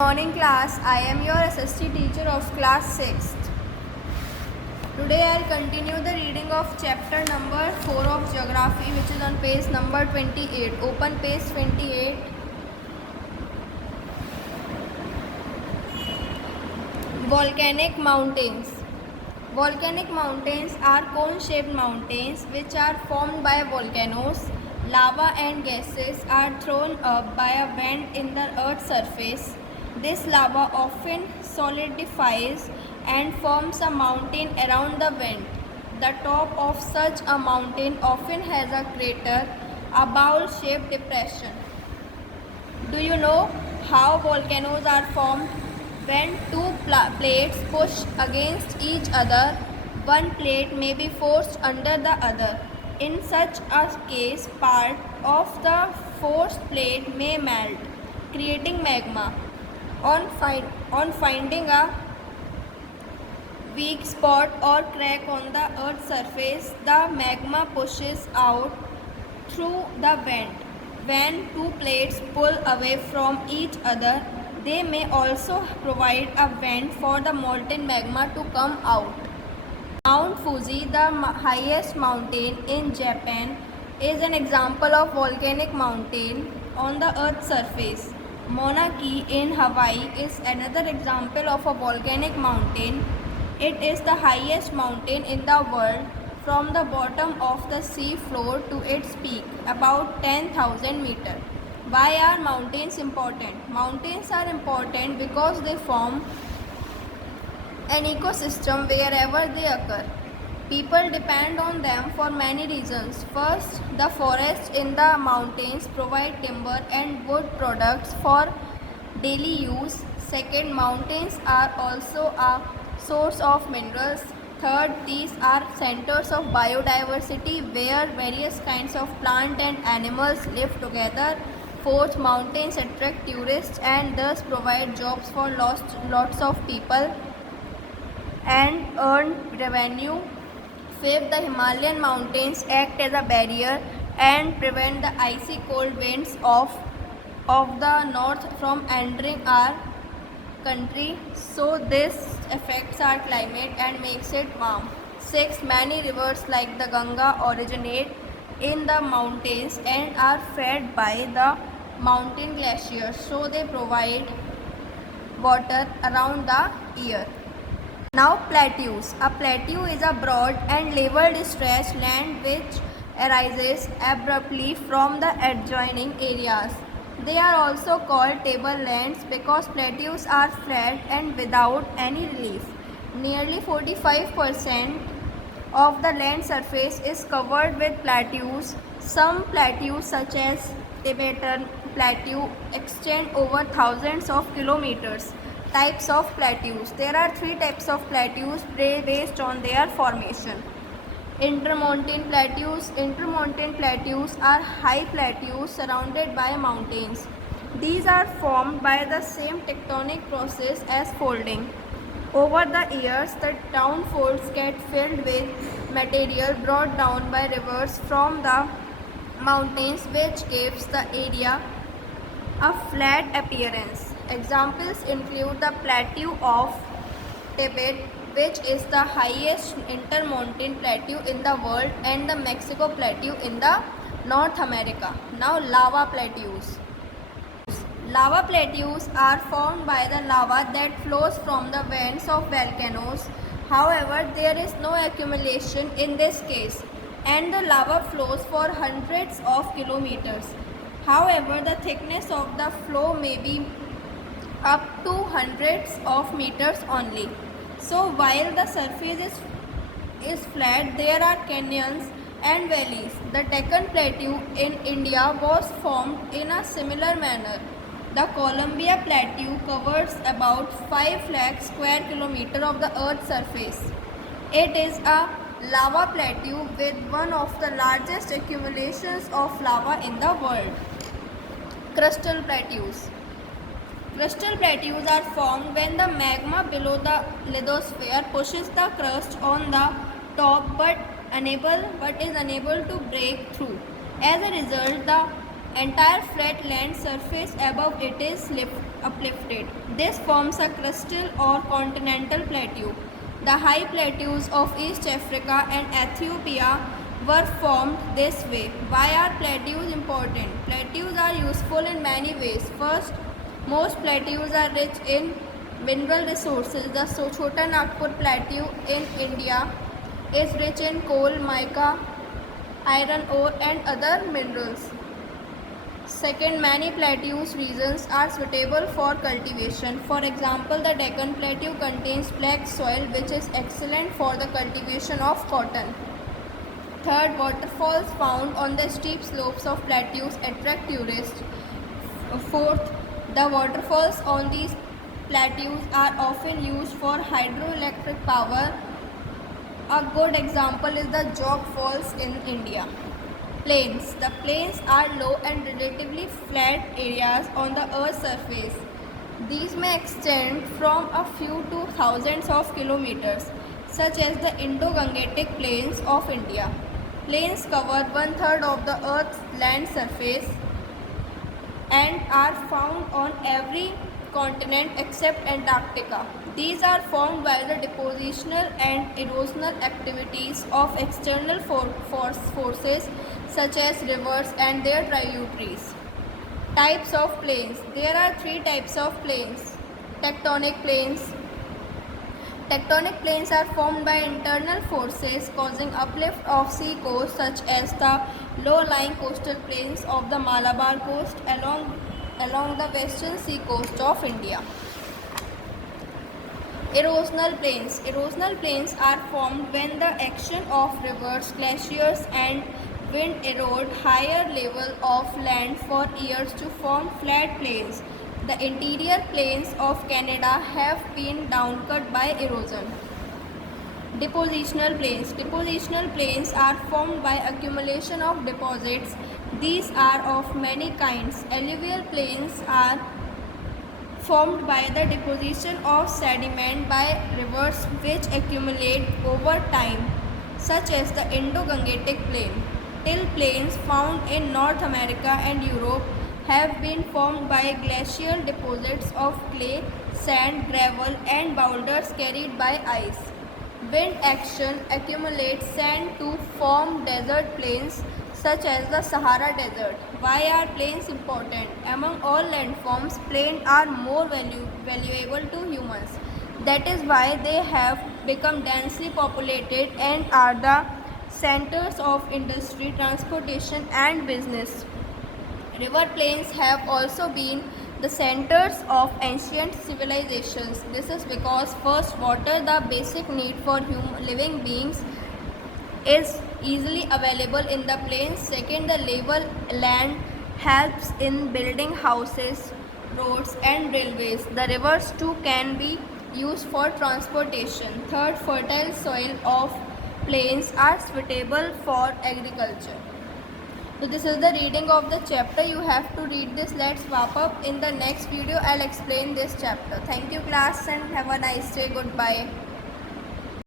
Morning class, I am your SST teacher of class 6th. Today I will continue the reading of chapter number 4 of geography, which is on page number 28. Open page 28. Volcanic mountains. Volcanic mountains are cone-shaped mountains which are formed by volcanoes. Lava and gases are thrown up by a vent in the earth's surface. This lava often solidifies and forms a mountain around the vent. The top of such a mountain often has a crater, a bowl-shaped depression. Do you know how volcanoes are formed? When two plates push against each other, one plate may be forced under the other. In such a case, part of the forced plate may melt, creating magma. On finding a weak spot or crack on the earth's surface, the magma pushes out through the vent. When two plates pull away from each other, they may also provide a vent for the molten magma to come out. Mount Fuji, the highest mountain in Japan, is an example of volcanic mountain on the earth's surface. Mauna Kea in Hawaii is another example of a volcanic mountain. It is the highest mountain in the world from the bottom of the sea floor to its peak, about 10,000 meters. Why are mountains important? Mountains are important because they form an ecosystem wherever they occur. People depend on them for many reasons. First, the forests in the mountains provide timber and wood products for daily use. Second, mountains are also a source of minerals. Third, these are centers of biodiversity where various kinds of plant and animals live together. Fourth, mountains attract tourists and thus provide jobs for lots of people and earn revenue. Fifth, the Himalayan mountains act as a barrier and prevent the icy cold winds of the north from entering our country, so this affects our climate and makes it warm. Sixth, many rivers like the Ganga originate in the mountains and are fed by the mountain glaciers, so they provide water around the year. Now plateaus. A plateau is a broad and level stretched land which arises abruptly from the adjoining areas. They are also called tablelands because plateaus are flat and without any relief. Nearly 45% of the land surface is covered with plateaus. Some plateaus such as Tibetan Plateau extend over thousands of kilometers. Types of plateaus. There are three types of plateaus based on their formation. Intermontane plateaus. Intermontane plateaus are high plateaus surrounded by mountains. These are formed by the same tectonic process as folding. Over the years, the downfolds get filled with material brought down by rivers from the mountains, which gives the area a flat appearance. Examples include the Plateau of Tibet, which is the highest intermontane plateau in the world, and the Mexico Plateau in the North America. Now lava plateaus. Lava plateaus are formed by the lava that flows from the vents of volcanoes. However, there is no accumulation in this case, and the lava flows for hundreds of kilometers. However, the thickness of the flow may be up to hundreds of meters only. So while the surface is flat, there are canyons and valleys. The Deccan Plateau in India was formed in a similar manner. The Columbia Plateau covers about 5 lakh square kilometers of the Earth's surface. It is a lava plateau with one of the largest accumulations of lava in the world. Crustal plateaus. Crustal plateaus are formed when the magma below the lithosphere pushes the crust on the top but is unable to break through. As a result, the entire flat land surface above it is uplifted. This forms a crustal or continental plateau. The high plateaus of East Africa and Ethiopia were formed this way. Why are plateaus important? Plateaus are useful in many ways. First, most plateaus are rich in mineral resources. The Chota Nagpur Plateau in India is rich in coal, mica, iron ore and other minerals. Second, many plateaus regions are suitable for cultivation. For example, the Deccan Plateau contains black soil which is excellent for the cultivation of cotton. Third, waterfalls found on the steep slopes of plateaus attract tourists. Fourth, the waterfalls on these plateaus are often used for hydroelectric power. A good example is the Jog Falls in India. Plains. The plains are low and relatively flat areas on the Earth's surface. These may extend from a few to thousands of kilometers, such as the Indo-Gangetic Plains of India. Plains cover one-third of the Earth's land surface and are found on every continent except Antarctica. These are formed by the depositional and erosional activities of external forces such as rivers and their tributaries. Types of plains. There are three types of plains. Tectonic plains. Tectonic plains are formed by internal forces causing uplift of sea coast such as the low-lying coastal plains of the Malabar coast along the western sea coast of India. Erosional plains. Erosional plains are formed when the action of rivers, glaciers and wind erode higher level of land for years to form flat plains. The interior plains of Canada have been downcut by erosion. Depositional plains. Depositional plains are formed by accumulation of deposits. These are of many kinds. Alluvial plains are formed by the deposition of sediment by rivers which accumulate over time, such as the Indo-Gangetic Plain. Till plains found in North America and Europe have been formed by glacial deposits of clay, sand, gravel and boulders carried by ice. Wind action accumulates sand to form desert plains such as the Sahara Desert. Why are plains important? Among all landforms, plains are more valuable to humans. That is why they have become densely populated and are the centers of industry, transportation and business. River plains have also been the centers of ancient civilizations. This is because first, water, the basic need for living beings, is easily available in the plains. Second, the level land helps in building houses, roads and railways. The rivers too can be used for transportation. Third, fertile soil of plains are suitable for agriculture. So this is the reading of the chapter. You have to read this. Let's wrap up. In the next video, I'll explain this chapter. Thank you class and have a nice day. Goodbye.